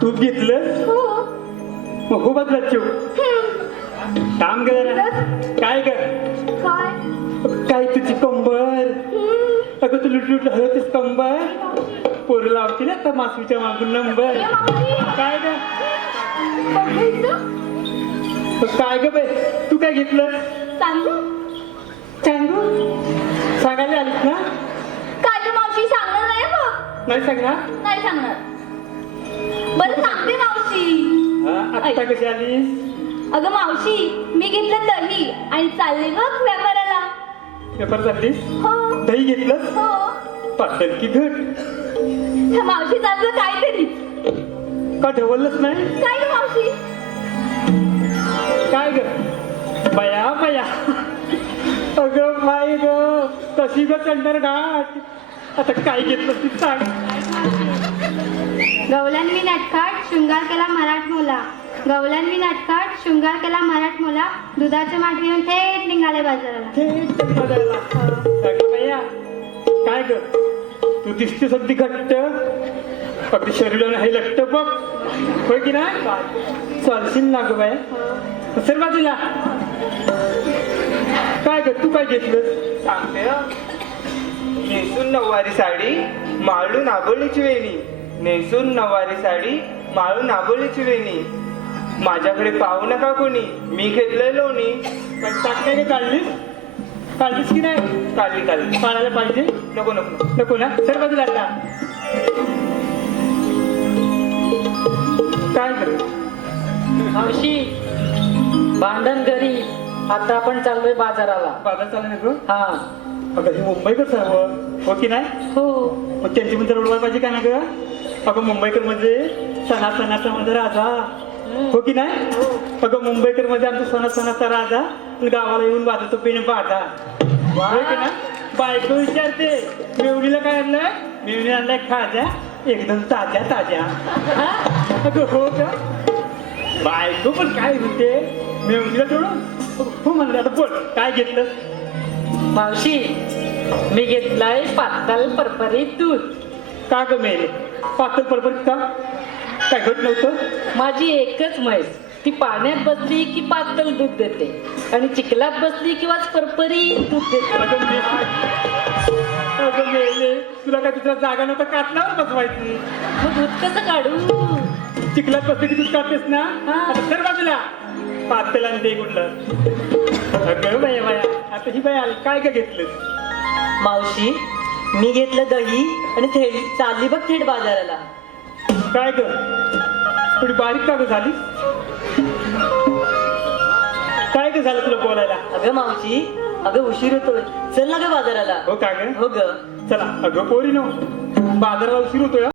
तूच घेतलं हो. मग हो बदला चिव काम कर काय कर काय? काय तुझी कंबर अगं तू लुट हलवतेस कंबर पोरं लावते ना आता मासवीच्या मागून नंबर ए मावशी, काय ग बघायचं? काय ग बाई तू काय घेतलं सांगू? सांगू सांगायला आलीस ना काय गं मावशी, सांगणार नाही बघ. नाही सांगणार नाही सांगणार. बरं सांगते मावशी. आता कशी आलीस अगं मावशी, मी घेतलं दही आणि चालले बघ व्यापाराला. पेपर चाललीस हो दही घेतलं हो. पातळ की घट त्या मावशी चाललं काहीतरी. का ठेवलंच नाही काय गं मावशी? काय ग बया बया अगं बाई ग कशी ग चंदर घाट आता काय घेतलं ती सांग गवळणवी नाटकात शृंगार केला मराठमोला. गवळणवी नाटकात शृंगार केला मराठमोला. दुधाचे माठ घेऊन थेट निघाले बाजाराला. थेट बघायला अगं बया काय ग तू दिसतेस अगदी घट्ट अगदी शरीराने हे लट्ट बघ होय की नाही चालशील ना ग बाया सर बाजूला काय ग तू काय घेतलं सांगते ना नेसून नऊवारी साडी माळून आबोलीची वेणी नेसून नऊवारी साडी माळून आबोलीची वेणी माझ्याकडे पाहू नका कोणी मी घेतलंय लोणी पण टाकण्याने काढलीस काढलीस की नाही काढली काढली काढायला पाहिजे नको नको नको ना सर बाजूला आता काय कर मावशी भांडण घरी. आता आपण चाललोय बाजाराला. बाजार चालला नको हा अगं हे मुंबईकर सर्व हो की नाही हो. मग त्यांची पण तर उडवायला पाहिजे का ना ग अगं मुंबईकर म्हणजे सणाचा मध्ये राजा हो की नाही अगं मुंबईकर मध्ये आमचा सणाचा राजा आणि गावाला येऊन वाजवतो पेन पाहता होय की नाही बायको विचारते मेवणीला काय आणलंय मेवणी आणलाय खाजा एकदम ताज्या ताज्या हा? अगं हो का बायको पण काय म्हणते मेवणीला जोडून हो म्हणलं आता बोल काय घेतलं मावशी मी घेतलाय पातळ परपरीत दूध. का ग मेले पातळ परपरीत का काय घट नव्हतं माझी एकच म्हैस. ती पाण्यात बसली की पातळ दूध देते आणि चिखलात बसली किंवा परपरीत दूध देते. अगं मेले तुला काय दुसरा जागा नव्हता काटल्यावर बसवायची मग दूध कसं काढू? चिखलात बसली की दूध काढतेस ना आता सर बाजूला पातळ आणि ते गुडलं अगं बाया बाया आता ही बाया काय काय घेतलं मावशी मी घेतलं दही आणि थेट चालली बघ थेट बाजाराला. काय ग थोडी बारीक का ग झाली काय ग झालं तुला बोलायला अगं मावशी अगं उशीर होतोय चल ना ग बाजाराला. हो का ग हो ग. चला अगं पोरी नो बाजाराला उशीर होतोय